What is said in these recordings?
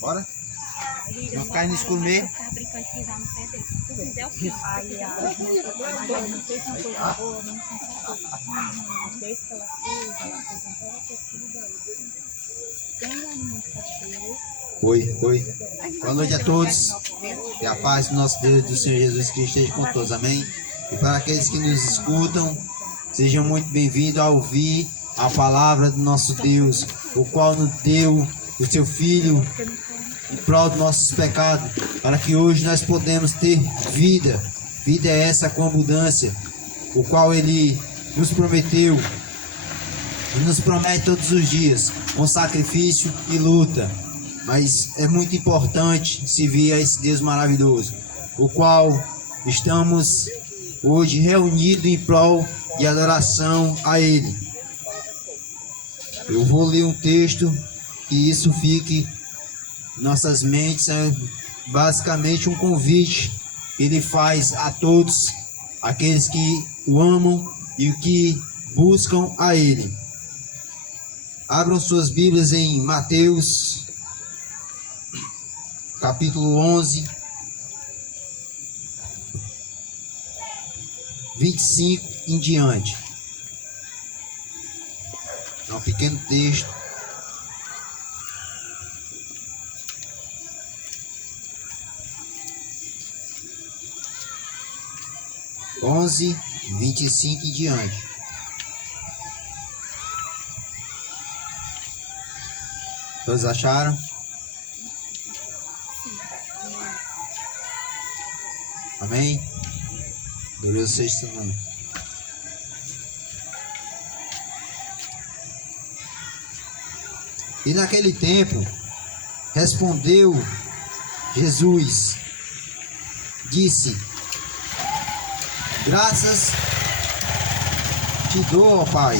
Bora? Não ficar no escuro mesmo. Brincando de pisar no pé dele. Se tu fizer, eu fiz. Aí ela não fez uma coisa boa, não sensacional. Desde que ela fez apresentou a perfil dela. Sem ela não saber. Oi. Boa noite a todos. Que a paz do nosso Deus e do Senhor Jesus Cristo esteja com todos. Amém? E para aqueles que nos escutam, sejam muito bem-vindos a ouvir a palavra do nosso Deus, o qual nos deu o seu Filho em prol dos nossos pecados, para que hoje nós podemos ter vida. Vida é essa com abundância, o qual Ele nos prometeu e nos promete todos os dias, com sacrifício e luta. Mas é muito importante servir a esse Deus maravilhoso, o qual estamos hoje reunidos em prol de adoração a Ele. Eu vou ler um texto que isso fique em nossas mentes. É basicamente um convite que Ele faz a todos aqueles que o amam e que buscam a Ele. Abram suas Bíblias em Mateus capítulo 11, 25 em diante. É um pequeno texto. Onze, 25 em diante. Todos acharam? Amém? Glória seja seu nome. E naquele tempo, respondeu Jesus, disse: graças te dou, ó Pai,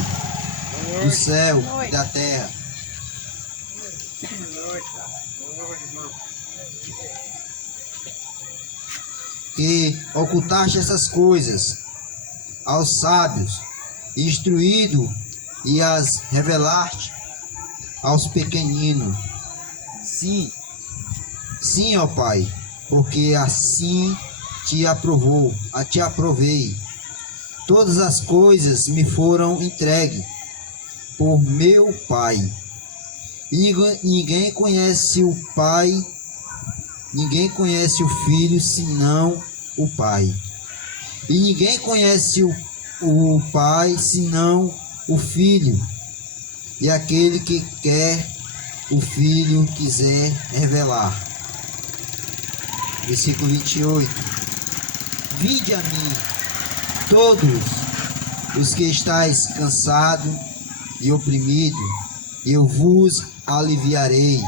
do céu e da terra, que ocultaste essas coisas aos sábios, instruído e as revelaste aos pequeninos. Sim, ó Pai, porque assim te aprovei. Todas as coisas me foram entregues por meu Pai. E ninguém conhece o Pai, ninguém conhece o Filho senão o Pai. E ninguém conhece o Pai senão o Filho. E aquele que quer o Filho quiser revelar. Versículo 28. Vinde a mim, todos os que estáis cansados e oprimidos, e eu vos aliviarei.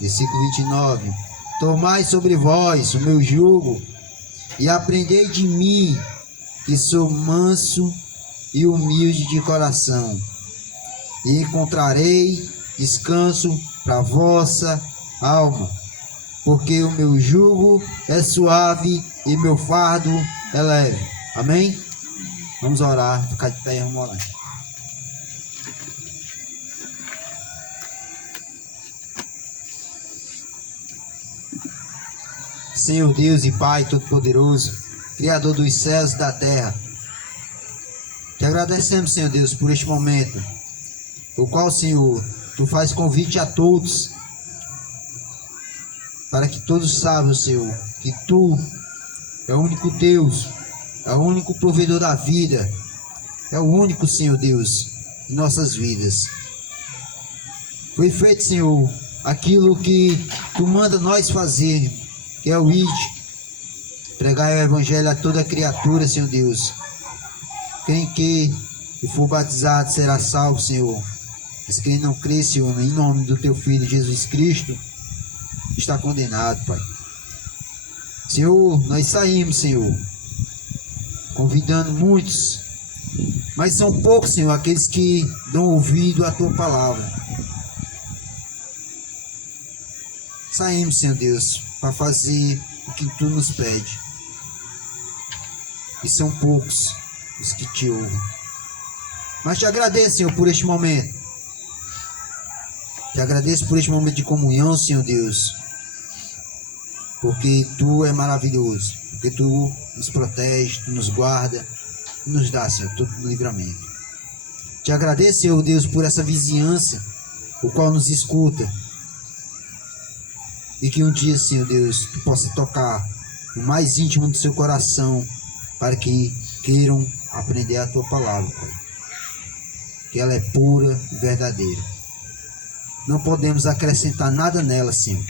Versículo 29. Tomai sobre vós o meu jugo, e aprendei de mim, que sou manso e humilde de coração, e encontrarei descanso para vossa alma, porque o meu jugo é suave e meu fardo é leve. Amém? Vamos orar, ficar de pé e vamos orar. Senhor Deus e Pai Todo-Poderoso, Criador dos céus e da terra, te agradecemos, Senhor Deus, por este momento, o qual, Senhor, Tu faz convite a todos, para que todos saibam, Senhor, que Tu é o único Deus, é o único provedor da vida, é o único, Senhor Deus, em nossas vidas. Foi feito, Senhor, aquilo que Tu manda nós fazer, que é o ide, pregar o Evangelho a toda criatura, Senhor Deus. Quem que for batizado será salvo, Senhor. Mas quem não crê, Senhor, em nome do Teu Filho Jesus Cristo, está condenado, Pai. Senhor, nós saímos, Senhor, convidando muitos, mas são poucos, Senhor, aqueles que dão ouvido à Tua palavra. Saímos, Senhor Deus, para fazer o que Tu nos pede. E são poucos os que Te ouvem. Mas Te agradeço, Senhor, por este momento. Te agradeço por este momento de comunhão, Senhor Deus, porque Tu é maravilhoso, porque Tu nos protege, Tu nos guarda, Tu nos dá, Senhor, todo livramento. Te agradeço, Senhor Deus, por essa vizinhança, o qual nos escuta, e que um dia, Senhor Deus, Tu possa tocar no mais íntimo do seu coração, para que queiram aprender a Tua palavra, Pai. Que ela é pura e verdadeira. Não podemos acrescentar nada nela, Senhor,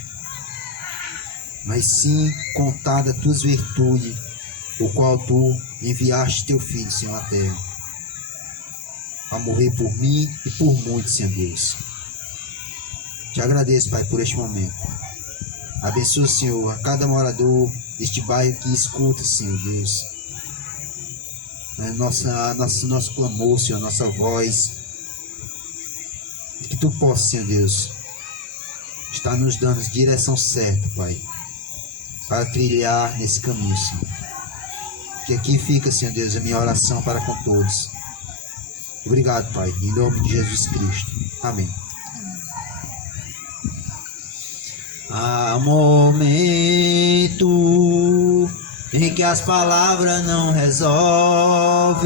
mas sim contar das Tuas virtudes, o qual Tu enviaste Teu Filho, Senhor, à terra, a morrer por mim e por muitos, Senhor Deus. Te agradeço, Pai, por este momento. Abençoa, Senhor, a cada morador deste bairro que escuta, Senhor Deus, nosso clamor, Senhor, nossa voz, e que Tu possa, Senhor Deus, estar nos dando direção certa, Pai, para trilhar nesse caminho, Senhor. Que aqui fica, Senhor Deus, a minha oração para com todos. Obrigado, Pai, em nome de Jesus Cristo. Amém. Há momento em que as palavras não resolvem,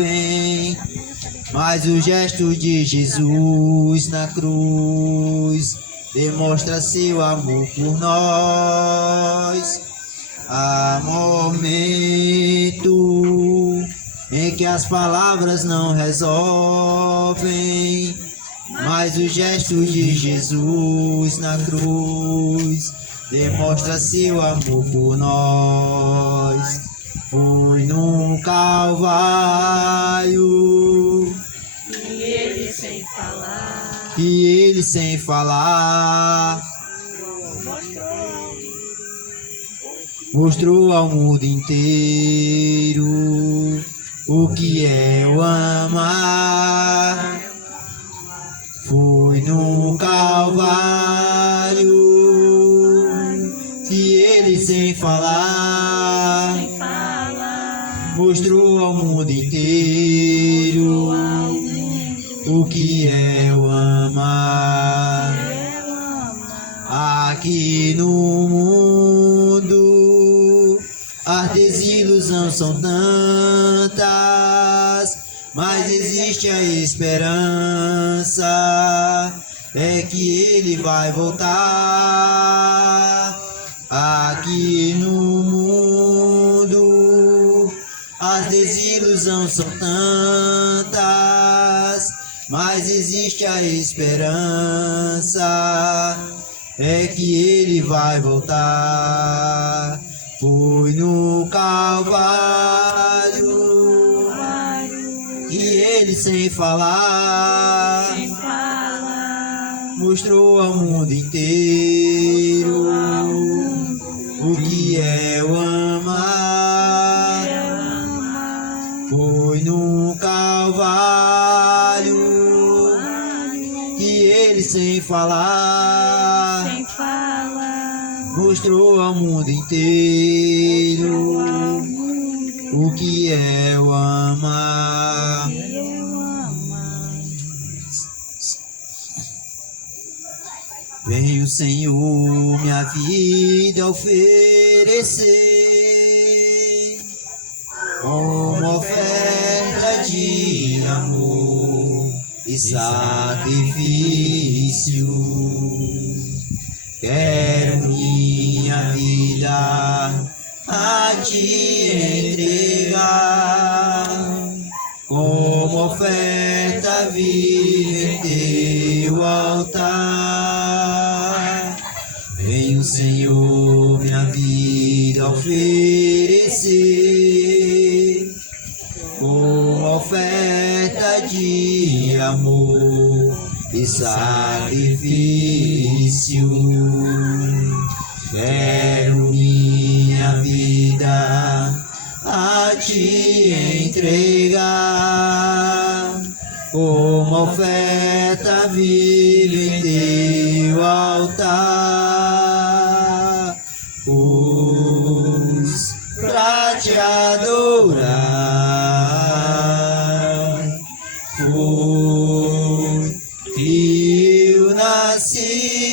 mas o gesto de Jesus na cruz demonstra seu amor por nós. Há momento em que as palavras não resolvem, mas o gesto de Jesus na cruz demonstra seu amor por nós. Foi no Calvário E ele sem falar, mostrou ao mundo inteiro o que é o amar. Foi no Calvário que ele sem falar mostrou ao mundo inteiro o que é o amar. Aqui no mundo as desilusões são tantas, mas existe a esperança, é que ele vai voltar. Aqui no mundo as desilusões são tantas, mas existe a esperança, é que ele vai voltar. Foi no Calvário que ele sem falar mostrou ao mundo inteiro o que é o amar. Foi no Calvário que ele sem falar mostrou ao mundo inteiro o que é o amar. Vem o Senhor minha vida oferecer como oferta de amor e sacrifício. Quero minha vida a Te entregar como oferta viva em Teu altar. Vem o Senhor minha vida oferecer como oferta de amor e sacrifício. Quero minha vida a Te entregar como oferta viva em Teu altar, pois pra Te adorar foi que eu nasci.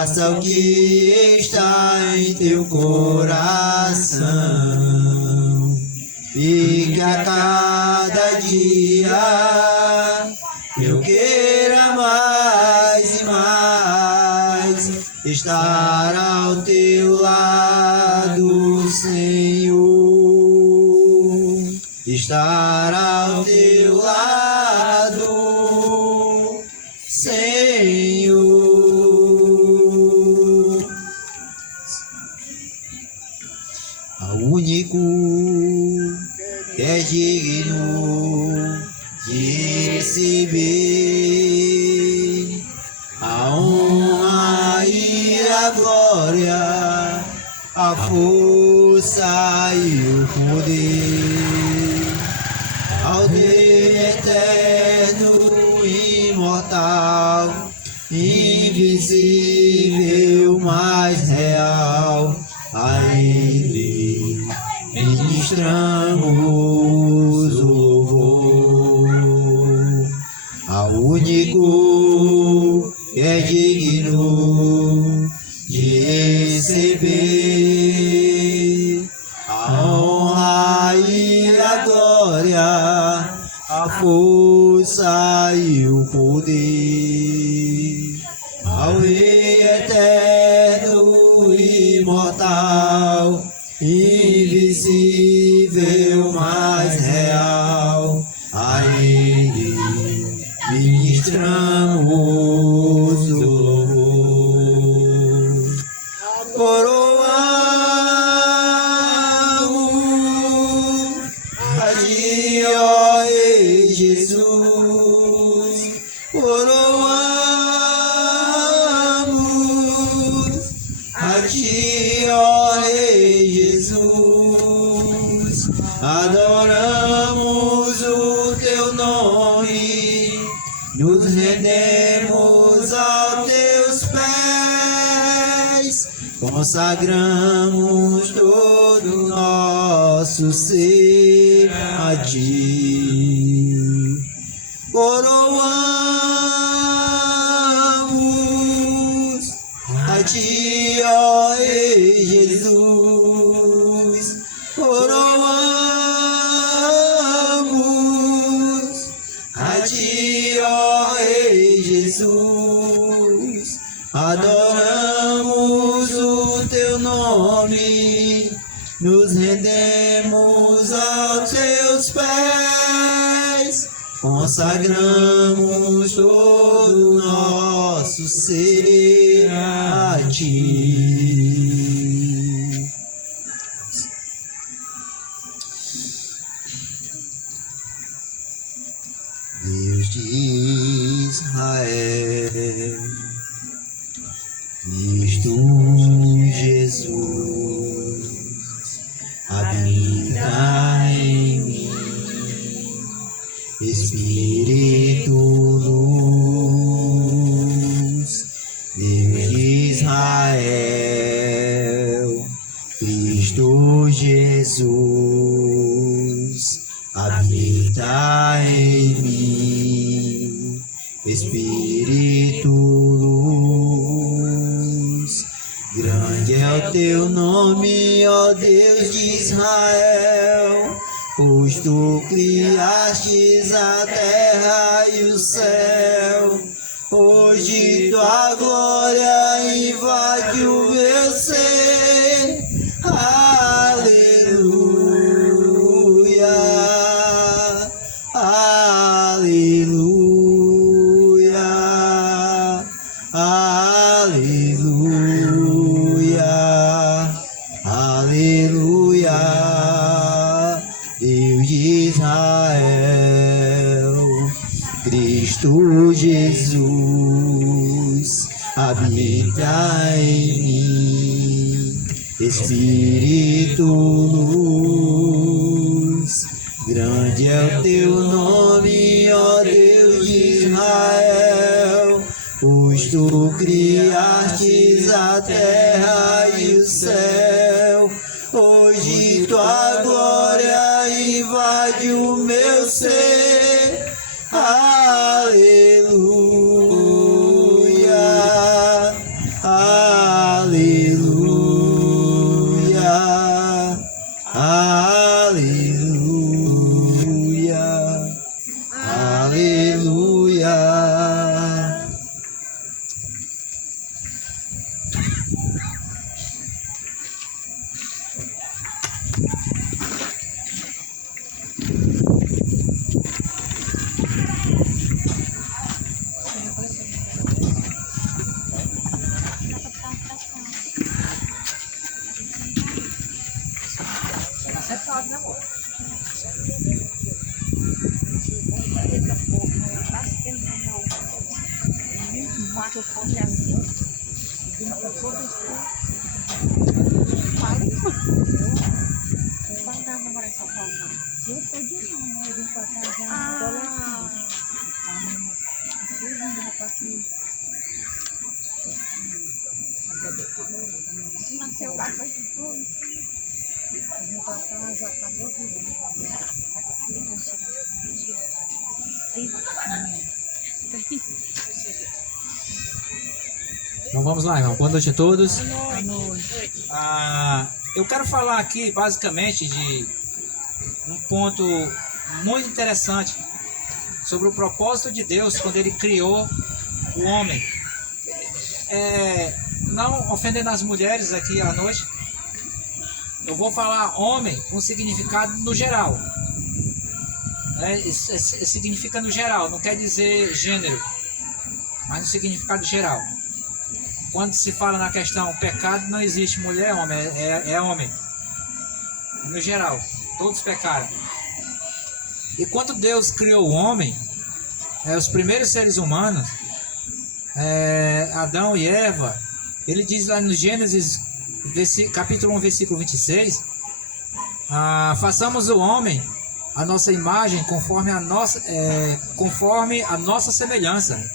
faça o que está em teu coração, e que a cada dia eu queira mais e mais estar ao teu lado, Senhor, estar ao teu lado, Senhor. Ao único que é digno de receber a honra e a glória, a força e o poder, ao Deus eterno, imortal, invisível, mais real, a Ele ministramos o louvor. Ao único que é digno de receber a honra e a glória, a força e o poder, ao Rei eterno, imortal, invisível, mais real, a Ele ministramos o louvor. Coroamos a Ti, ó Rei Jesus, coroamos a Ti, ó Rei Jesus, adoramos o Teu nome, nos rendemos aos Teus pés, consagramos todo o nosso ser a Ti. Coroamos a Ti, ó Rei Jesus, coroamos a Ti, ó Rei Jesus, adoramos o Teu nome, nos rendemos aos Teus pés, consagramos todo o nosso ser a Ti. Deus de Israel, Cristo Jesus, habita em mim, Espírito luz, Deus de Israel, Cristo Jesus, habita em mim, Espírito luz. Grande é o Teu nome, ó Deus de Israel, pois Tu criastes a terra e o céu. Hoje Tua glória invade o meu ser. Aleluia, aleluia, aleluia, aleluia. Deus de Israel, Cristo Jesus, habita em mim, Espírito luz. Grande é o Teu nome, ó Deus de Israel, pois Tu criastes a terra e o céu. Hoje Tua glória invade o meu ser. Aleluia, aleluia. Aleluia. Se eu fosse assim, eu sou de lá, né? Eu vim pra cá já adolescente. Nasceu lá, foi de tudo. Eu vim pra cá já tá 12 Então vamos lá, irmão. Boa noite a todos. Boa noite. Eu quero falar aqui basicamente de um ponto muito interessante sobre o propósito de Deus quando Ele criou o homem. Não ofendendo as mulheres aqui à noite, eu vou falar homem com significado no geral. Significa no geral, não quer dizer gênero, mas no significado geral. Quando se fala na questão pecado, não existe mulher, homem, é homem. No geral, todos pecaram. E quando Deus criou o homem, os primeiros seres humanos, Adão e Eva, ele diz lá no Gênesis, capítulo 1, versículo 26, façamos o homem a nossa imagem conforme a nossa semelhança.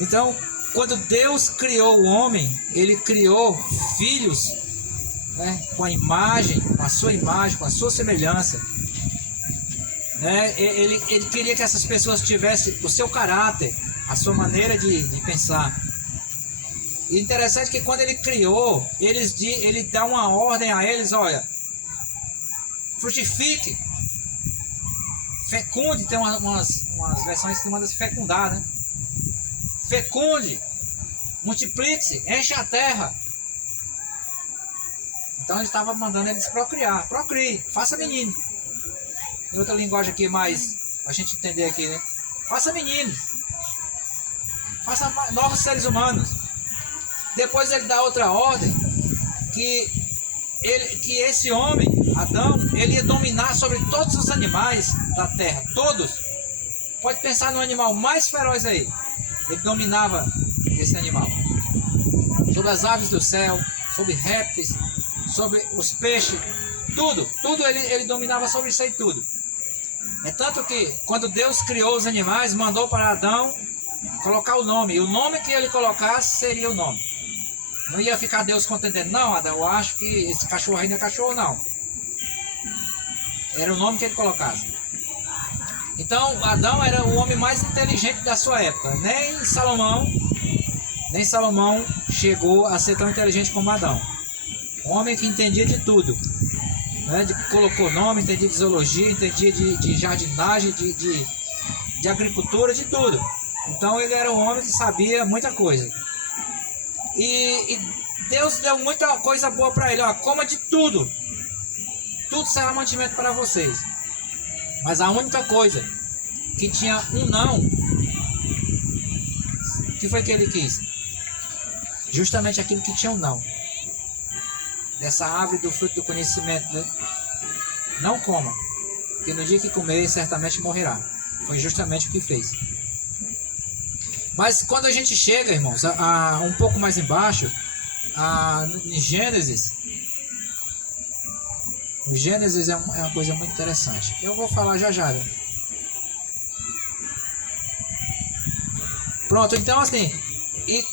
Então, quando Deus criou o homem, Ele criou filhos, com a imagem, com a sua semelhança. Ele queria que essas pessoas tivessem o seu caráter, a sua maneira de pensar. E interessante que quando Ele criou, Ele dá uma ordem a eles, olha, frutifique, fecunde, tem umas versões que mandam se fecundar, né? Fecunde, multiplique-se, enche a terra. Então ele estava mandando eles procriar. Procrie, faça menino. Em outra linguagem aqui mais, a gente entender aqui, né? Faça meninos. Faça novos seres humanos. Depois ele dá outra ordem, que esse homem, Adão, ele ia dominar sobre todos os animais da terra. Todos. Pode pensar no animal mais feroz aí. Ele dominava esse animal. Sobre as aves do céu, sobre répteis, sobre os peixes, tudo ele dominava sobre isso aí tudo. É tanto que quando Deus criou os animais, mandou para Adão colocar o nome. E o nome que ele colocasse seria o nome. Não ia ficar Deus contendendo, não, Adão, eu acho que esse cachorro aí não é cachorro, não. Era o nome que ele colocasse. Então, Adão era o homem mais inteligente da sua época. Nem Salomão chegou a ser tão inteligente como Adão. Um homem que entendia de tudo. Colocou nome, entendia de zoologia, entendia de jardinagem, de agricultura, de tudo. Então, ele era um homem que sabia muita coisa. E Deus deu muita coisa boa para ele. Coma de tudo. Tudo será mantimento para vocês. Mas a única coisa que tinha um não, que foi que ele quis? Justamente aquilo que tinha um não. Dessa árvore do fruto do conhecimento, né? Não coma, porque no dia que comer, certamente morrerá. Foi justamente o que fez. Mas quando a gente chega, irmãos, um pouco mais embaixo, em Gênesis, o Gênesis é uma coisa muito interessante. Eu vou falar já. Né? Pronto, então assim, e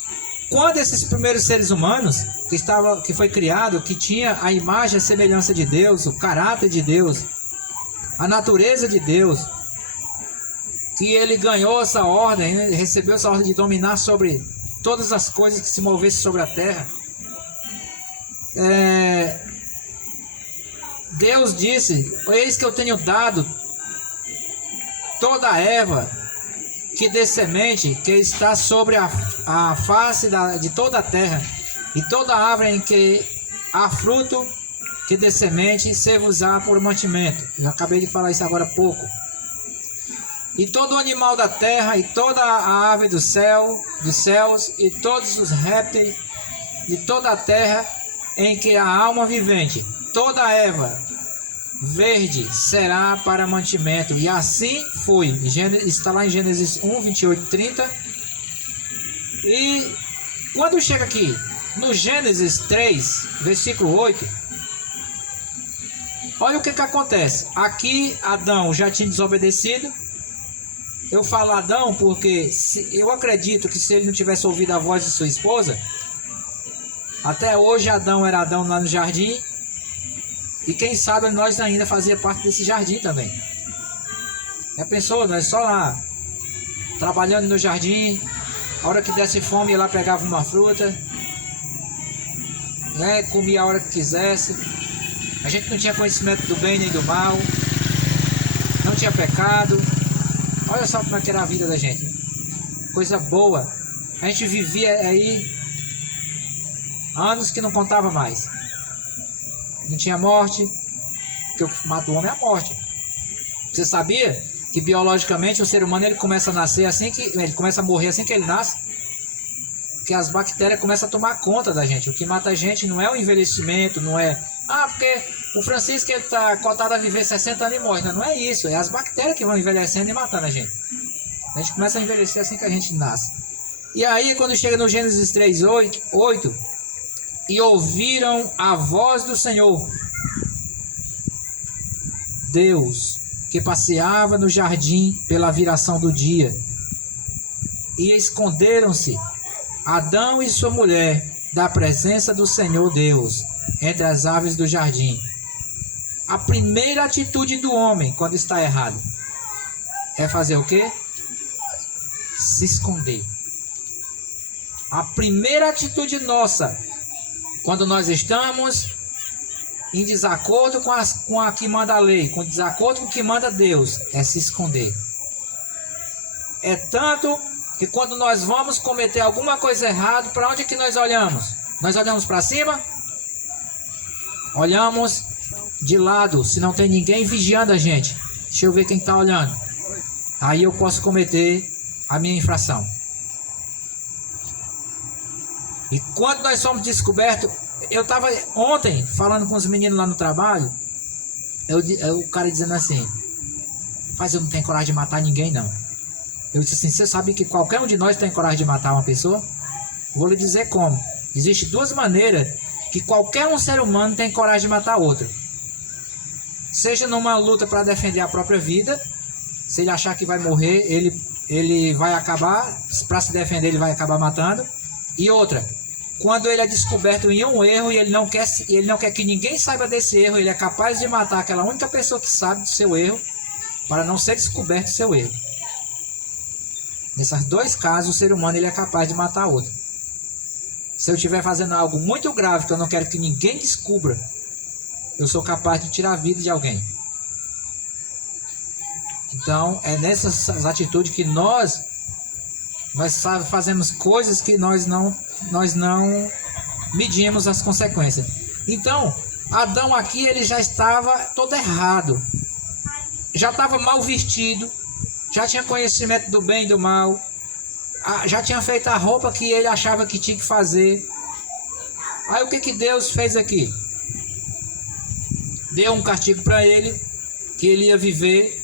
quando esses primeiros seres humanos que foi criado, que tinha a imagem e a semelhança de Deus, o caráter de Deus, a natureza de Deus, que ele ganhou essa ordem, né? Recebeu essa ordem de dominar sobre todas as coisas que se movessem sobre a terra. Deus disse: eis que eu tenho dado toda a erva que dê semente, que está sobre a face de toda a terra, e toda árvore em que há fruto que dê semente, servos-á por mantimento. Eu acabei de falar isso agora há pouco. E todo animal da terra, e toda a ave dos céus, e todos os répteis de toda a terra em que há alma vivente, toda a erva verde será para mantimento. E assim foi. Está lá em Gênesis 1, 28, 30. E quando chega aqui, no Gênesis 3, versículo 8, olha o que acontece. Aqui Adão já tinha desobedecido. Eu falo Adão porque eu acredito que se ele não tivesse ouvido a voz de sua esposa, até hoje Adão era Adão lá no jardim. E quem sabe nós ainda fazia parte desse jardim também. Já pensou? Nós só lá, trabalhando no jardim. A hora que desse fome, ia lá, pegava uma fruta, né? Comia a hora que quisesse. A gente não tinha conhecimento do bem nem do mal. Não tinha pecado. Olha só como é que era a vida da gente. Coisa boa. A gente vivia aí anos que não contava mais. Não tinha morte. Porque o que mata o homem é a morte. Você sabia que biologicamente o ser humano ele começa a nascer assim que ele começa a morrer assim que ele nasce? Porque as bactérias começam a tomar conta da gente. O que mata a gente não é o envelhecimento, não é porque o Francisco ele tá cotado a viver 60 anos e morre. Não é isso, é as bactérias que vão envelhecendo e matando a gente. A gente começa a envelhecer assim que a gente nasce. E aí quando chega no Gênesis 3, 8, e ouviram a voz do Senhor, Deus, que passeava no jardim pela viração do dia, e esconderam-se Adão e sua mulher da presença do Senhor Deus entre as aves do jardim. A primeira atitude do homem quando está errado é fazer o quê? Se esconder. A primeira atitude nossa quando nós estamos em desacordo com a que manda a lei, com desacordo com o que manda Deus, é se esconder. É tanto que quando nós vamos cometer alguma coisa errada, para onde que nós olhamos? Nós olhamos para cima? Olhamos de lado, se não tem ninguém vigiando a gente. Deixa eu ver quem está olhando. Aí eu posso cometer a minha infração. E quando nós somos descobertos, eu estava ontem falando com os meninos lá no trabalho, o cara dizendo assim: mas eu não tenho coragem de matar ninguém não. Eu disse assim: você sabe que qualquer um de nós tem coragem de matar uma pessoa? Vou lhe dizer como. Existem duas maneiras que qualquer um ser humano tem coragem de matar outro. Seja numa luta para defender a própria vida, se ele achar que vai morrer, ele vai acabar, para se defender ele vai acabar matando. E outra, quando ele é descoberto em um erro e ele não quer que ninguém saiba desse erro, ele é capaz de matar aquela única pessoa que sabe do seu erro, para não ser descoberto o seu erro. Nesses dois casos, o ser humano ele é capaz de matar outro. Se eu estiver fazendo algo muito grave que eu não quero que ninguém descubra, eu sou capaz de tirar a vida de alguém. Então, é nessas atitudes que nós fazemos coisas que nós não medimos as consequências. Então, Adão aqui ele já estava todo errado. Já estava mal vestido. Já tinha conhecimento do bem e do mal. Já tinha feito a roupa que ele achava que tinha que fazer. Aí o que Deus fez aqui? Deu um castigo para ele, que ele ia viver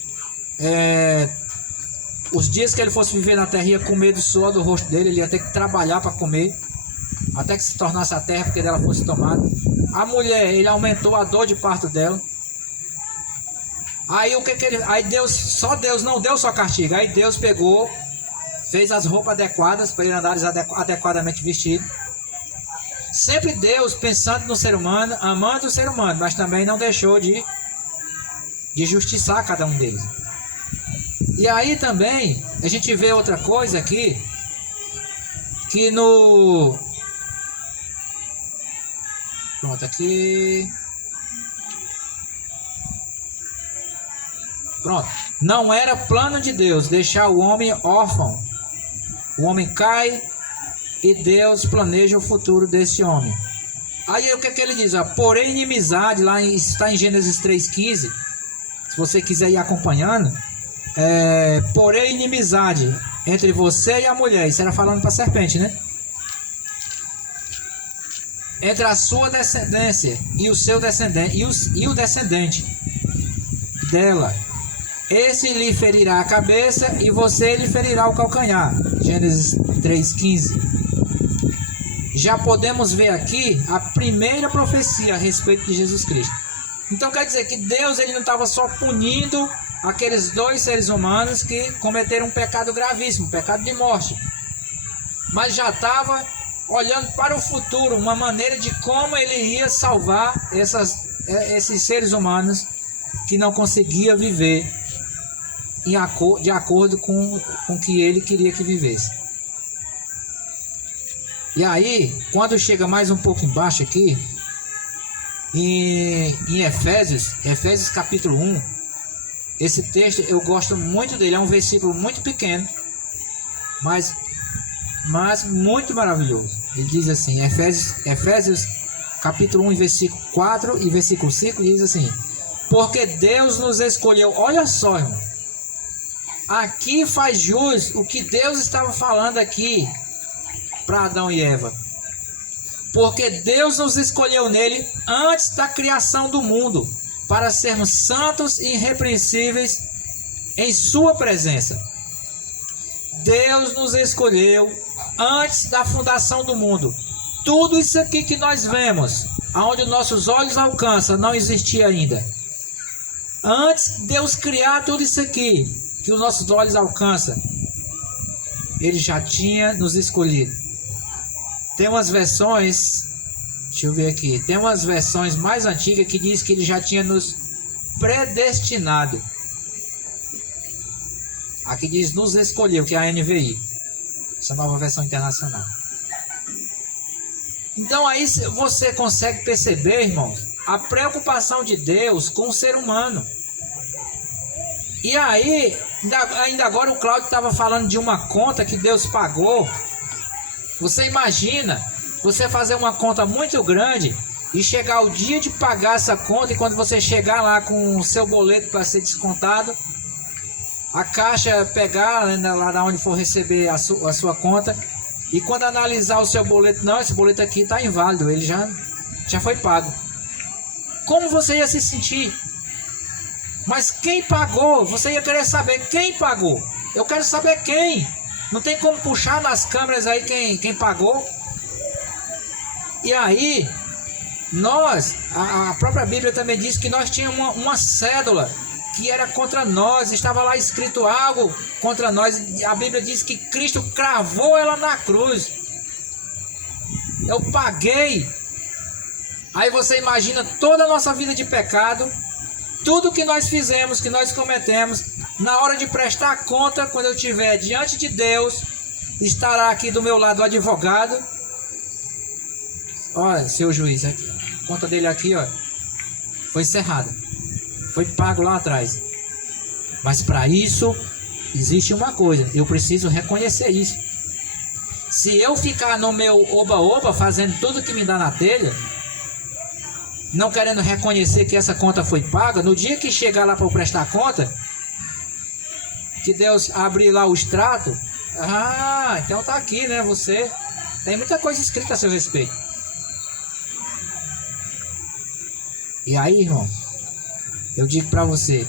os dias que ele fosse viver na terra, ia comer do suor do rosto dele, ele ia ter que trabalhar para comer, até que se tornasse a terra, porque dela fosse tomada. A mulher, ele aumentou a dor de parto dela. Aí aí Deus não deu só castigo, aí Deus pegou, fez as roupas adequadas para ele andar adequadamente vestido. Sempre Deus pensando no ser humano, amando o ser humano, mas também não deixou de justiçar cada um deles. E aí também a gente vê outra coisa aqui, que pronto, aqui Pronto. Não era plano de Deus deixar o homem órfão. O homem cai e Deus planeja o futuro desse homem. Aí o que é que ele diz? Porém inimizade, lá está em Gênesis 3,15. Se você quiser ir acompanhando. Porém inimizade entre você e a mulher. Isso era falando para a serpente, né? Entre a sua descendência e o seu descendente e o descendente dela. Esse lhe ferirá a cabeça e você lhe ferirá o calcanhar. Gênesis 3,15. Já podemos ver aqui a primeira profecia a respeito de Jesus Cristo. Então quer dizer que Deus ele não estava só punindo aqueles dois seres humanos que cometeram um pecado gravíssimo, um pecado de morte, mas já estava olhando para o futuro, uma maneira de como ele ia salvar esses seres humanos que não conseguiam viver de acordo com o que ele queria que vivesse. E aí, quando chega mais um pouco embaixo aqui, em Efésios capítulo 1, esse texto eu gosto muito dele, é um versículo muito pequeno, mas muito maravilhoso. Ele diz assim, Efésios capítulo 1, versículo 4 e versículo 5, diz assim: porque Deus nos escolheu, olha só, irmão, aqui faz jus o que Deus estava falando aqui para Adão e Eva. Porque Deus nos escolheu nele antes da criação do mundo, para sermos santos e irrepreensíveis em sua presença. Deus nos escolheu antes da fundação do mundo. Tudo isso aqui que nós vemos, aonde nossos olhos alcançam, não existia ainda. Antes de Deus criar tudo isso aqui, que os nossos olhos alcançam, Ele já tinha nos escolhido. Tem umas versões, deixa eu ver aqui, tem umas versões mais antigas que diz que Ele já tinha nos predestinado. Aqui diz nos escolheu, que é a NVI, essa nova versão internacional. Então aí você consegue perceber, irmãos, a preocupação de Deus com o ser humano. E aí, ainda agora o Cláudio estava falando de uma conta que Deus pagou. Você imagina você fazer uma conta muito grande e chegar o dia de pagar essa conta, e quando você chegar lá com o seu boleto para ser descontado, a caixa pegar lá da onde for receber a sua conta, e quando analisar o seu boleto, não, esse boleto aqui está inválido, ele já foi pago. Como você ia se sentir? Mas quem pagou? Você ia querer saber quem pagou. Eu quero saber quem. Não tem como puxar nas câmeras aí quem pagou. E aí, a própria Bíblia também diz que nós tínhamos uma cédula que era contra nós, estava lá escrito algo contra nós. A Bíblia diz que Cristo cravou ela na cruz. Eu paguei. Aí você imagina toda a nossa vida de pecado, tudo que nós fizemos, que nós cometemos. Na hora de prestar conta, quando eu estiver diante de Deus, estará aqui do meu lado o advogado. Olha, seu juiz, a conta dele aqui, ó, foi encerrada, foi pago lá atrás. Mas para isso existe uma coisa, eu preciso reconhecer isso. Se eu ficar no meu oba-oba fazendo tudo que me dá na telha, não querendo reconhecer que essa conta foi paga, no dia que chegar lá para eu prestar conta, que Deus abrir lá o extrato, então tá aqui, né? Você tem muita coisa escrita a seu respeito. E aí, irmão, eu digo para você,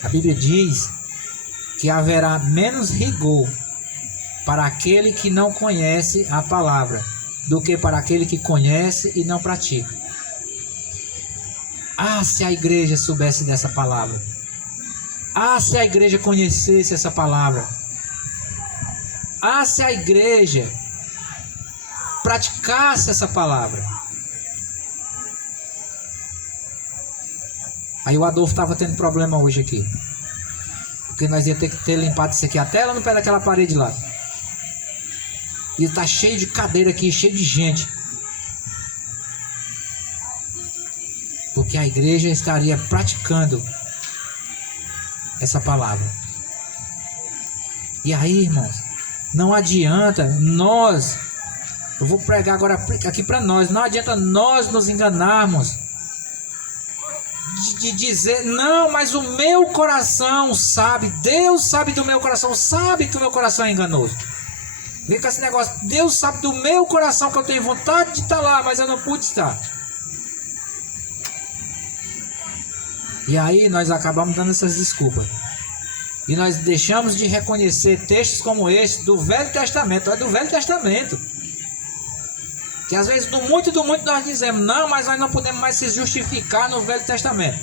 a Bíblia diz que haverá menos rigor para aquele que não conhece a palavra do que para aquele que conhece e não pratica. Se a igreja soubesse dessa palavra. Se a igreja conhecesse essa palavra. Se a igreja praticasse essa palavra. Aí o Adolfo estava tendo problema hoje aqui, porque nós ia ter que ter limpado isso aqui até lá no pé daquela parede lá. E tá cheio de cadeira aqui, cheio de gente. porque a igreja estaria praticando essa palavra. E aí, irmãos, não adianta eu vou pregar agora aqui para nós, não adianta nós nos enganarmos de dizer, não, mas o meu coração sabe, Deus sabe do meu coração, sabe que o meu coração é enganoso. Vem com esse negócio, Deus sabe do meu coração que eu tenho vontade de estar lá, mas eu não pude estar. E aí nós acabamos dando essas desculpas. E nós deixamos de reconhecer textos como esse do Velho Testamento. É do Velho Testamento. Que às vezes do muito nós dizemos, não, mas nós não podemos mais se justificar no Velho Testamento.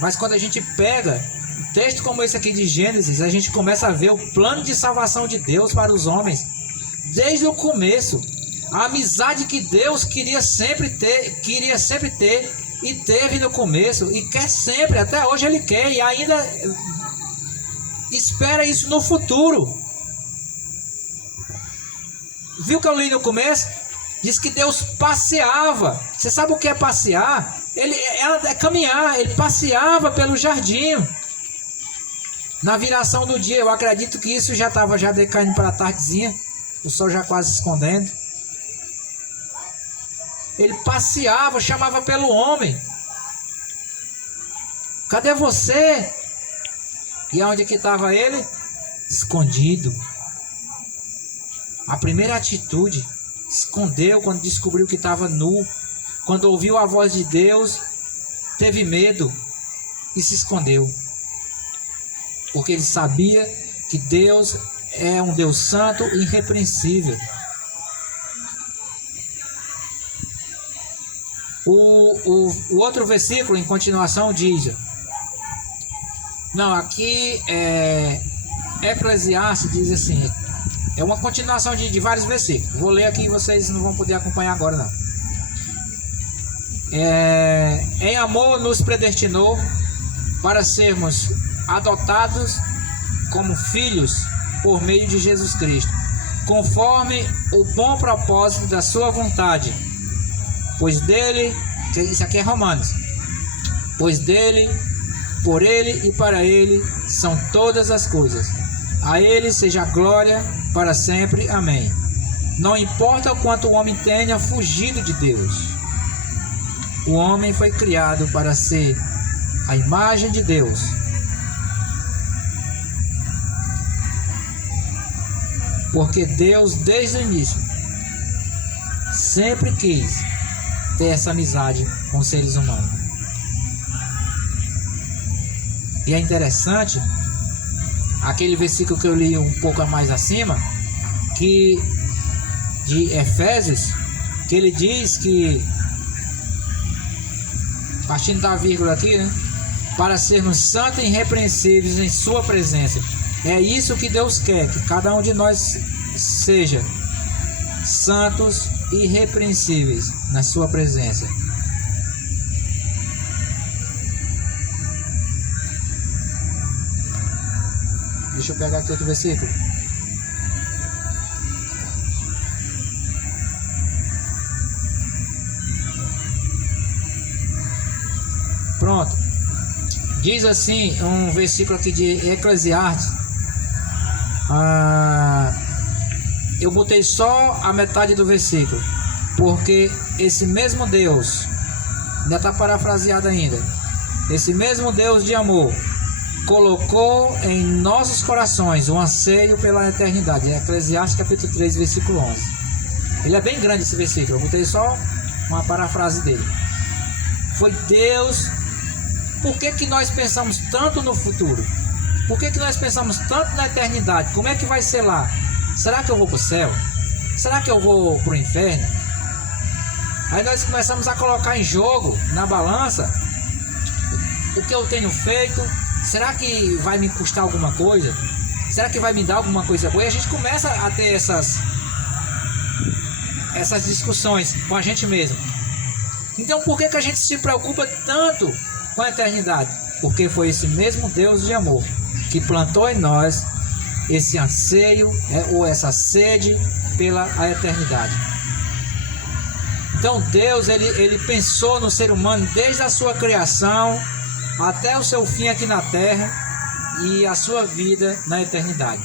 Mas quando a gente pega um texto como esse aqui de Gênesis, a gente começa a ver o plano de salvação de Deus para os homens. Desde o começo. A amizade que Deus queria sempre ter e teve no começo. E quer sempre, até hoje Ele quer e ainda espera isso no futuro. Viu que eu li no começo? Diz que Deus passeava. Você sabe o que é passear? É caminhar. Ele passeava pelo jardim. Na viração do dia, eu acredito que isso já estava decaindo para a tardezinha. O sol já quase escondendo. Ele passeava, chamava pelo homem. Cadê você? E aonde que estava ele? Escondido. A primeira atitude, escondeu quando descobriu que estava nu. Quando ouviu a voz de Deus, teve medo e se escondeu. Porque ele sabia que Deus é um Deus santo e irrepreensível. O outro versículo em continuação diz... Não, aqui Eclesiastes diz assim... É uma continuação de vários versículos. Vou ler aqui e vocês não vão poder acompanhar agora não. Em amor nos predestinou para sermos adotados como filhos por meio de Jesus Cristo, conforme o bom propósito da sua vontade. Pois dele, isso aqui é Romanos, pois dele, por ele e para ele são todas as coisas. A ele seja a glória para sempre. Amém. Não importa o quanto o homem tenha fugido de Deus, o homem foi criado para ser a imagem de Deus. Porque Deus, desde o início, sempre quis ter essa amizade com os seres humanos. E é interessante aquele versículo que eu li um pouco mais acima, que de Efésios, que ele diz que, partindo da vírgula aqui, né, para sermos santos e irrepreensíveis em sua presença. É isso que Deus quer, que cada um de nós seja santos e irrepreensíveis na sua presença. Deixa eu pegar aqui outro versículo. Pronto. Diz assim, um versículo aqui de Eclesiastes. Eu botei só a metade do versículo, porque esse mesmo Deus, ainda está parafraseado ainda, esse mesmo Deus de amor colocou em nossos corações um anseio pela eternidade. Eclesiastes capítulo 3, versículo 11. Ele é bem grande esse versículo, eu botei só uma parafrase dele. Foi Deus. Por que nós pensamos tanto no futuro? Por que nós pensamos tanto na eternidade? Como é que vai ser lá? Será que eu vou para o céu? Será que eu vou para o inferno? Aí nós começamos a colocar em jogo, na balança, o que eu tenho feito. Será que vai me custar alguma coisa? Será que vai me dar alguma coisa boa? E a gente começa a ter essas discussões com a gente mesmo. Então por que a gente se preocupa tanto com a eternidade? Porque foi esse mesmo Deus de amor que plantou em nós esse anseio ou essa sede pela a eternidade. Então Deus, ele pensou no ser humano desde a sua criação até o seu fim aqui na terra e a sua vida na eternidade.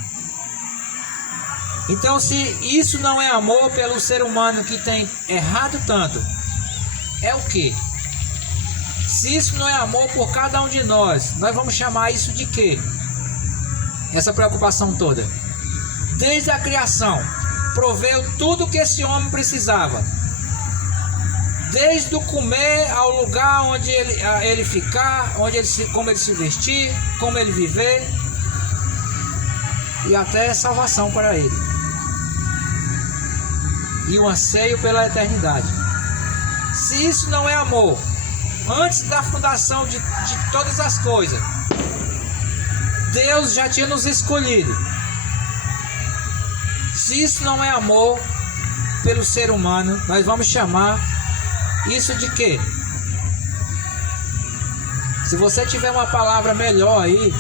Então, se isso não é amor pelo ser humano que tem errado tanto, é o quê? Se isso não é amor por cada um de nós vamos chamar isso de quê? Essa preocupação toda. Desde a criação, proveu tudo que esse homem precisava. Desde o comer ao lugar onde ele ficar, como ele se vestir, como ele viver, e até salvação para ele. E o anseio pela eternidade. Se isso não é amor, antes da fundação de todas as coisas, Deus já tinha nos escolhido. Se isso não é amor pelo ser humano, nós vamos chamar isso de quê? Se você tiver uma palavra melhor aí,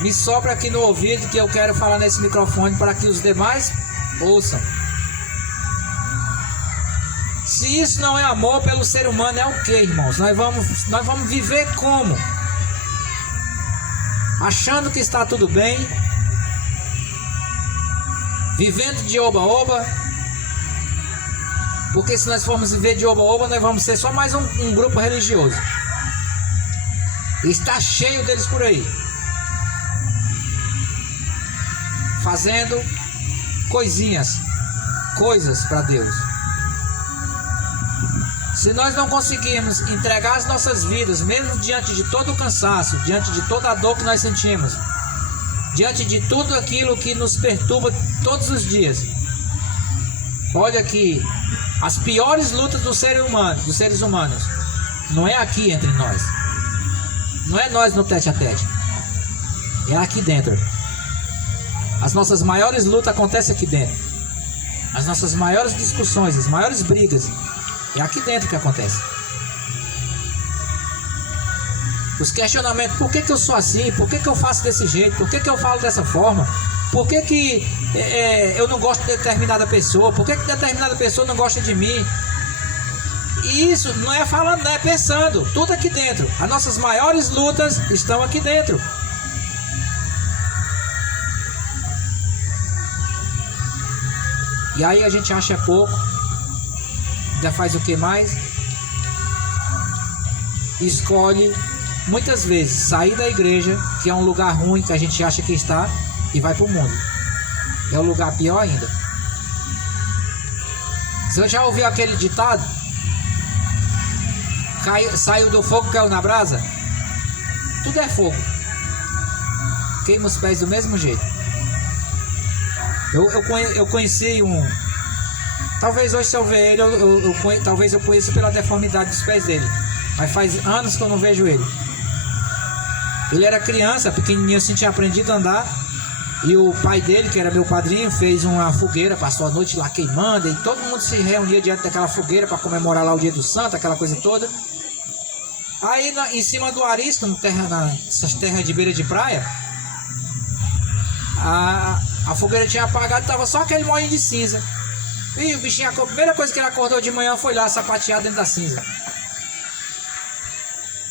me sopra aqui no ouvido, que eu quero falar nesse microfone para que os demais ouçam. Se isso não é amor pelo ser humano, é o que, irmãos? Nós vamos viver como? Achando que está tudo bem, vivendo de oba-oba, porque se nós formos viver de oba-oba, nós vamos ser só mais um grupo religioso. E está cheio deles por aí, fazendo coisas para Deus. Se nós não conseguirmos entregar as nossas vidas, mesmo diante de todo o cansaço, diante de toda a dor que nós sentimos, diante de tudo aquilo que nos perturba todos os dias, olha que as piores lutas dos seres humanos não é aqui entre nós, não é nós no tete a tete, é aqui dentro. As nossas maiores lutas acontecem aqui dentro, as nossas maiores discussões, as maiores brigas, é aqui dentro que acontece. Os questionamentos: por que eu sou assim? Por que eu faço desse jeito? Por que eu falo dessa forma? Por que eu não gosto de determinada pessoa? Por que determinada pessoa não gosta de mim? E isso não é falando, não é pensando. Tudo aqui dentro. As nossas maiores lutas estão aqui dentro. E aí a gente acha pouco. Já faz o que mais? Escolhe muitas vezes sair da igreja, que é um lugar ruim que a gente acha que está, e vai para o mundo. É um lugar pior ainda. Você já ouviu aquele ditado? Saiu do fogo, caiu na brasa? Tudo é fogo. Queima os pés do mesmo jeito. Eu conheci um... Talvez hoje, se eu ver ele, talvez eu conheça pela deformidade dos pés dele. Mas faz anos que eu não vejo ele. Ele era criança, pequenininho assim, tinha aprendido a andar. E o pai dele, que era meu padrinho, fez uma fogueira, passou a noite lá queimando. E todo mundo se reunia diante daquela fogueira para comemorar lá o dia do santo, aquela coisa toda. Aí em cima do arisco, nessas terras de beira de praia, a fogueira tinha apagado, tava só aquele moinho de cinza. E o bichinho, a primeira coisa que ele acordou de manhã foi lá sapatear dentro da cinza.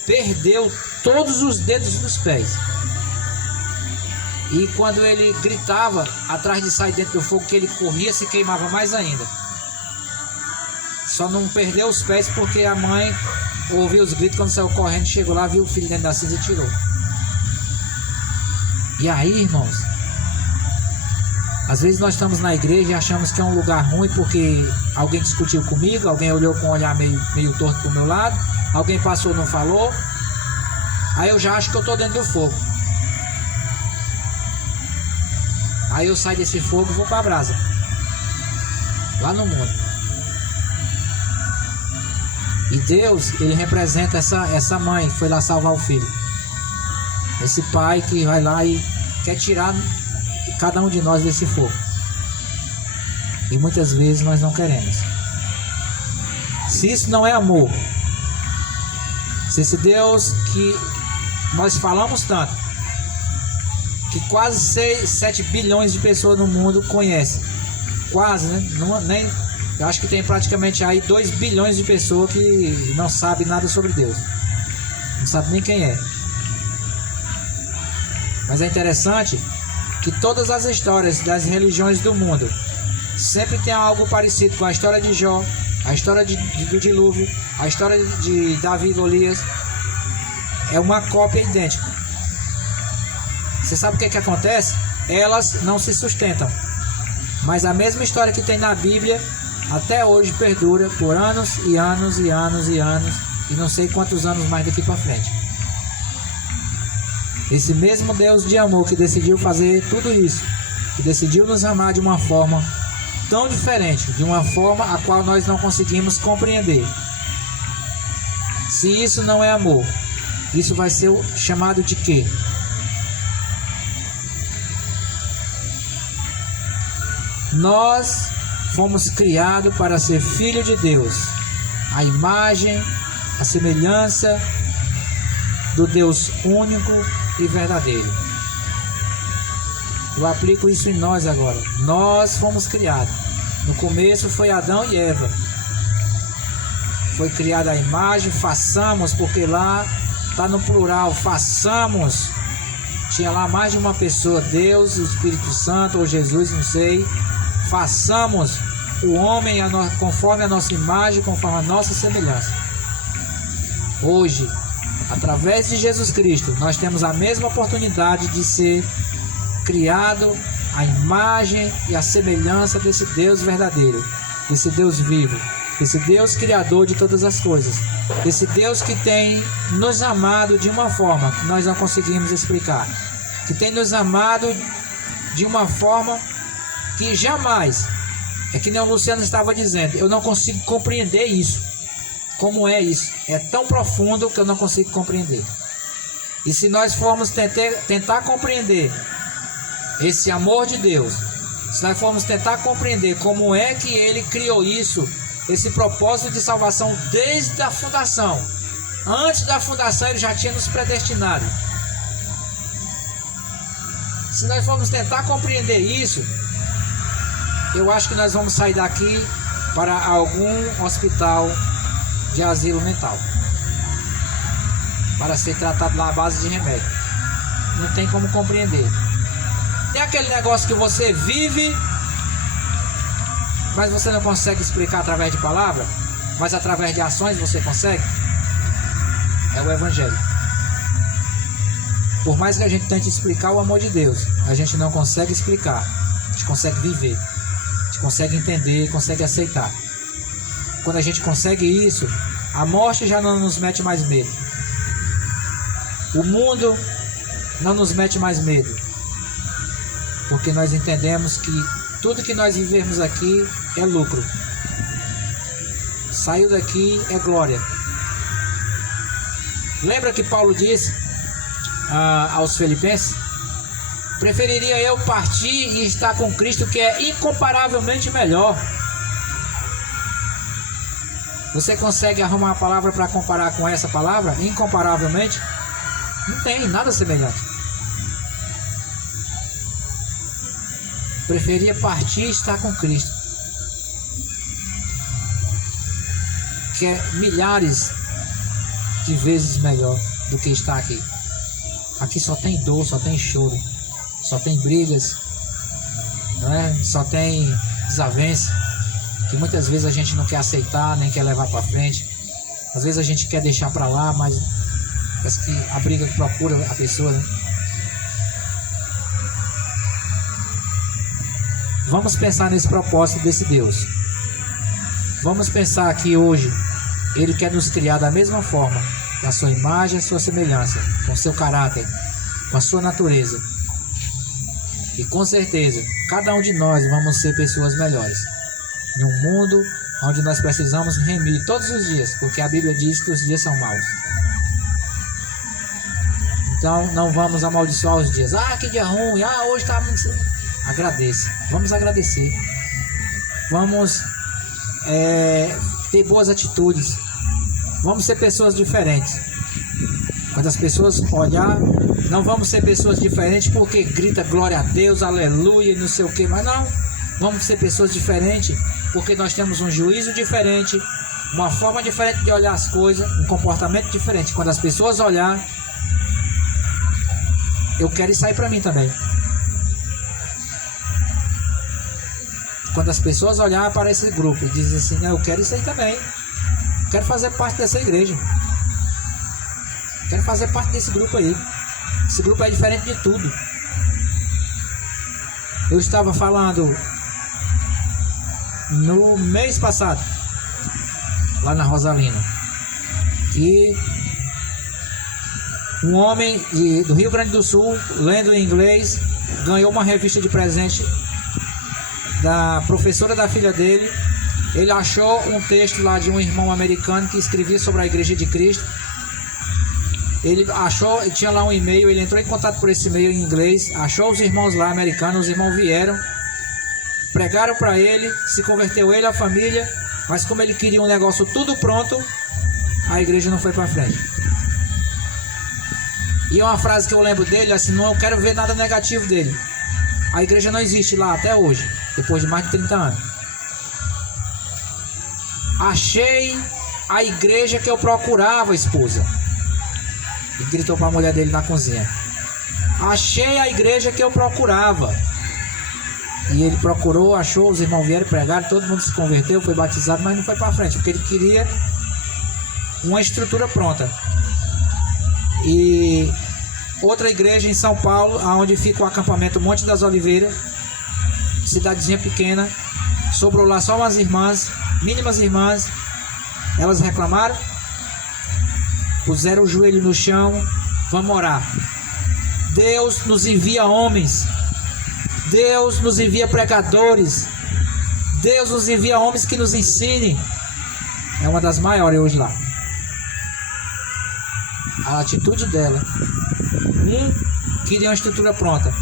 Perdeu todos os dedos dos pés. E quando ele gritava atrás de sair dentro do fogo, que ele corria, se queimava mais ainda. Só não perdeu os pés porque a mãe ouviu os gritos, quando saiu correndo, chegou lá, viu o filho dentro da cinza e tirou. E aí, irmãos, às vezes nós estamos na igreja e achamos que é um lugar ruim porque alguém discutiu comigo, alguém olhou com um olhar meio torto pro meu lado, alguém passou e não falou. Aí eu já acho que eu estou dentro do fogo. Aí eu saio desse fogo e vou para a brasa, lá no mundo. E Deus, ele representa essa mãe que foi lá salvar o filho. Esse pai que vai lá e quer tirar cada um de nós desse fogo. E muitas vezes nós não queremos. Se isso não é amor, se esse Deus que nós falamos tanto, que quase 7 bilhões de pessoas no mundo conhecem, quase, né? Eu acho que tem praticamente aí 2 bilhões de pessoas que não sabem nada sobre Deus. Não sabe nem quem é. Mas é interessante que todas as histórias das religiões do mundo sempre tem algo parecido com a história de Jó, a história do dilúvio, a história de Davi e Golias. É uma cópia idêntica. Você sabe o que acontece? Elas não se sustentam. Mas a mesma história que tem na Bíblia até hoje perdura por anos e anos e anos e anos, e não sei quantos anos mais daqui para frente. Esse mesmo Deus de amor que decidiu fazer tudo isso, que decidiu nos amar de uma forma tão diferente, de uma forma a qual nós não conseguimos compreender. Se isso não é amor, isso vai ser chamado de quê? Nós fomos criados para ser filho de Deus, a imagem, a semelhança do Deus único e verdadeiro. Eu aplico isso em nós agora. Nós fomos criados. No começo foi Adão e Eva. Foi criada a imagem, façamos, porque lá está no plural, façamos. Tinha lá mais de uma pessoa, Deus, o Espírito Santo ou Jesus, não sei. Façamos o homem conforme a nossa imagem, conforme a nossa semelhança. Hoje, através de Jesus Cristo, nós temos a mesma oportunidade de ser criado à imagem e à semelhança desse Deus verdadeiro, desse Deus vivo, desse Deus criador de todas as coisas, desse Deus que tem nos amado de uma forma que nós não conseguimos explicar, que tem nos amado de uma forma que jamais, é que nem o Luciano estava dizendo, eu não consigo compreender isso. Como é isso? É tão profundo que eu não consigo compreender. E se nós formos tentar compreender esse amor de Deus, se nós formos tentar compreender como é que Ele criou isso, esse propósito de salvação desde a fundação, antes da fundação Ele já tinha nos predestinado. Se nós formos tentar compreender isso, eu acho que nós vamos sair daqui para algum hospital de asilo mental, para ser tratado lá à base de remédio. Não tem como compreender. Tem aquele negócio que você vive, mas você não consegue explicar através de palavras, mas através de ações você consegue. É o Evangelho. Por mais que a gente tente explicar o amor de Deus, a gente não consegue explicar. A gente consegue viver, a gente consegue entender, consegue aceitar. Quando a gente consegue isso, a morte já não nos mete mais medo. O mundo não nos mete mais medo. Porque nós entendemos que tudo que nós vivemos aqui é lucro. Saiu daqui é glória. Lembra que Paulo disse aos Filipenses? Preferiria eu partir e estar com Cristo, que é incomparavelmente melhor. Você consegue arrumar uma palavra para comparar com essa palavra? Incomparavelmente? Não tem nada semelhante. Preferia partir e estar com Cristo, que é milhares de vezes melhor do que estar aqui. Aqui só tem dor, só tem choro, só tem brigas, não é? Só tem desavença, que muitas vezes a gente não quer aceitar, nem quer levar para frente. Às vezes a gente quer deixar para lá, mas parece que a briga procura a pessoa, né? Vamos pensar nesse propósito desse Deus. Vamos pensar que hoje Ele quer nos criar da mesma forma, com a sua imagem e a sua semelhança, com o seu caráter, com a sua natureza. E com certeza, cada um de nós vamos ser pessoas melhores. Em um mundo onde nós precisamos remir todos os dias, porque a Bíblia diz que os dias são maus. Então não vamos amaldiçoar os dias. Ah, que dia ruim, hoje está muito... Agradeça, vamos agradecer. Vamos ter boas atitudes. Vamos ser pessoas diferentes. Quando as pessoas olhar, não vamos ser pessoas diferentes porque grita glória a Deus, aleluia, não sei o que, mas não. Vamos ser pessoas diferentes porque nós temos um juízo diferente, uma forma diferente de olhar as coisas, um comportamento diferente. Quando as pessoas olhar, eu quero isso aí para mim também. Quando as pessoas olharem para esse grupo e dizem assim, não, eu quero isso aí também, quero fazer parte dessa igreja, quero fazer parte desse grupo aí. Esse grupo é diferente de tudo. Eu estava falando no mês passado, lá na Rosalina, que um homem do Rio Grande do Sul, lendo em inglês, ganhou uma revista de presente da professora da filha dele. Ele achou um texto lá de um irmão americano que escrevia sobre a Igreja de Cristo. Ele achou, tinha lá um e-mail, ele entrou em contato por esse e-mail em inglês, achou os irmãos lá americanos, os irmãos vieram, pregaram para ele, se converteu ele e a família, mas como ele queria um negócio tudo pronto, a igreja não foi para frente. E uma frase que eu lembro dele, assim, não quero ver nada negativo dele. A igreja não existe lá até hoje, depois de mais de 30 anos. Achei a igreja que eu procurava, esposa. E gritou para a mulher dele na cozinha. Achei a igreja que eu procurava. E ele procurou, achou, os irmãos vieram, pregaram, todo mundo se converteu, foi batizado, mas não foi para frente, porque ele queria uma estrutura pronta. E outra igreja em São Paulo, onde fica o acampamento Monte das Oliveiras, cidadezinha pequena, sobrou lá só umas irmãs, mínimas irmãs. Elas reclamaram, puseram o joelho no chão, vamos orar. Deus nos envia homens, Deus nos envia pregadores, Deus nos envia homens que nos ensinem. É uma das maiores hoje lá. A atitude dela. Queria uma estrutura pronta.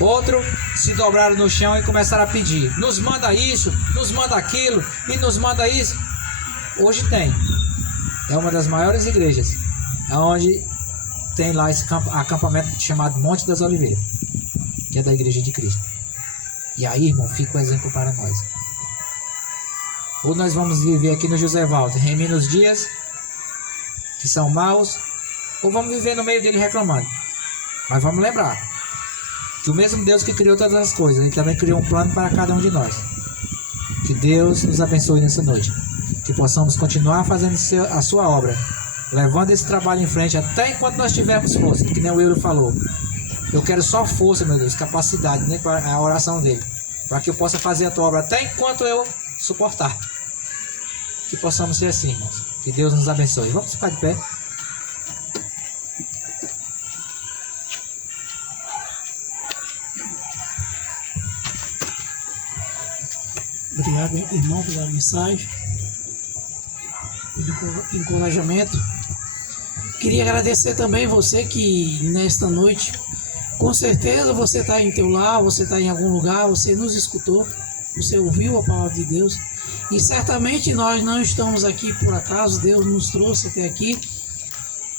Outro se dobraram no chão e começaram a pedir: nos manda isso, nos manda aquilo e nos manda isso. Hoje tem. É uma das maiores igrejas, onde tem lá esse acampamento chamado Monte das Oliveiras, que é da Igreja de Cristo. E aí, irmão, fica o exemplo para nós. Ou nós vamos viver aqui no José Walter, remindo os dias que são maus, ou vamos viver no meio dele reclamando. Mas vamos lembrar que o mesmo Deus que criou todas as coisas, Ele também criou um plano para cada um de nós. Que Deus nos abençoe nessa noite, que possamos continuar fazendo a sua obra, levando esse trabalho em frente até enquanto nós tivermos força, que nem o Euro falou. Eu quero só força, meu Deus, capacidade, né, para a oração dele, para que eu possa fazer a tua obra até enquanto eu suportar. Que possamos ser assim, irmãos. Que Deus nos abençoe. Vamos ficar de pé. Obrigado, irmão, pela mensagem, pelo encorajamento. Queria agradecer também você que nesta noite, com certeza você está em teu lar, você está em algum lugar, você nos escutou, você ouviu a palavra de Deus. E certamente nós não estamos aqui por acaso, Deus nos trouxe até aqui.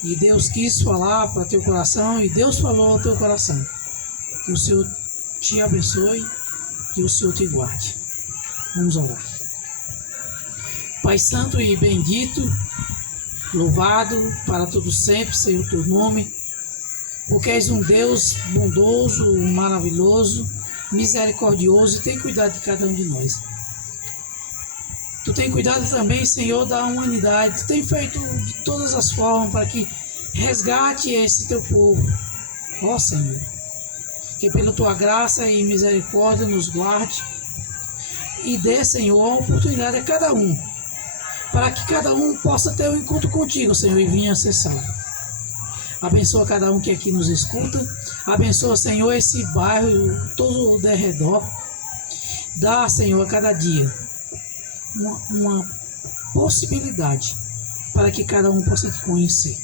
E Deus quis falar para teu coração, e Deus falou ao teu coração. Que o Senhor te abençoe, que o Senhor te guarde. Vamos orar. Pai Santo e bendito, louvado para todo sempre, Senhor, teu nome, porque és um Deus bondoso, maravilhoso, misericordioso e tem cuidado de cada um de nós. Tu tem cuidado também, Senhor, da humanidade, tu tem feito de todas as formas para que resgate esse teu povo. Ó Senhor, que pela tua graça e misericórdia nos guarde e dê, Senhor, a oportunidade a cada um, para que cada um possa ter um encontro contigo, Senhor, e vir acessar. Abençoa cada um que aqui nos escuta. Abençoa, Senhor, esse bairro, todo o derredor. Dá, Senhor, a cada dia uma possibilidade para que cada um possa te conhecer.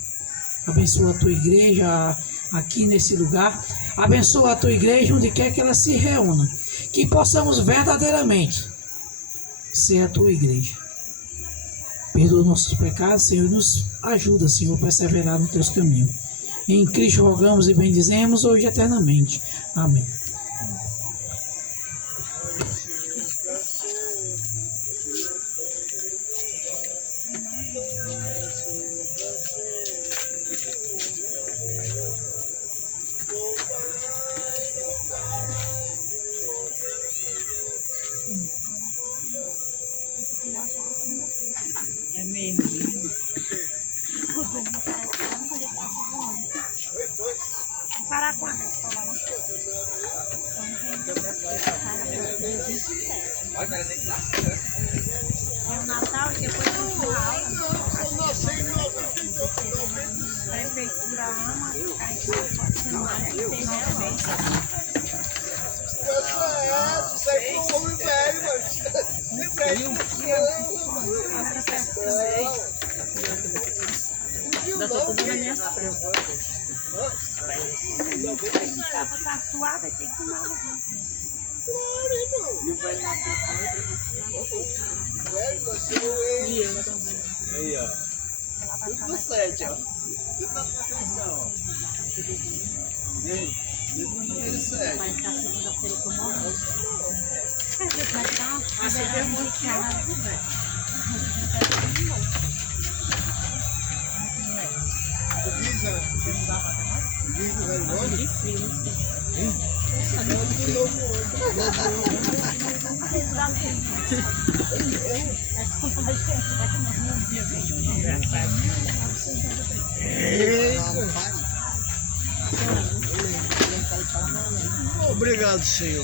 Abençoa a tua igreja aqui nesse lugar. Abençoa a tua igreja onde quer que ela se reúna. Que possamos verdadeiramente ser a tua igreja. Perdoa nossos pecados, Senhor, nos ajuda, Senhor, a perseverar no teus caminhos. Em Cristo rogamos e bendizemos hoje eternamente. Amém. quando ele passa voando. Parar quando a escola lá? Dia 27. É o Natal e depois continua a aula. A prefeitura ama ficar em semana que seja também. Ainda tô tudo nas minhas provas. Se tava tá suada, tem que tomar uma. E eu também. Aí, ó. Tudo certo, ó. Tudo na perfeição. Vem. Tudo na perfeição. Mas na segunda-feira que eu morro. Mas dá uma fizeram de casa. De frio, Obrigado, Senhor.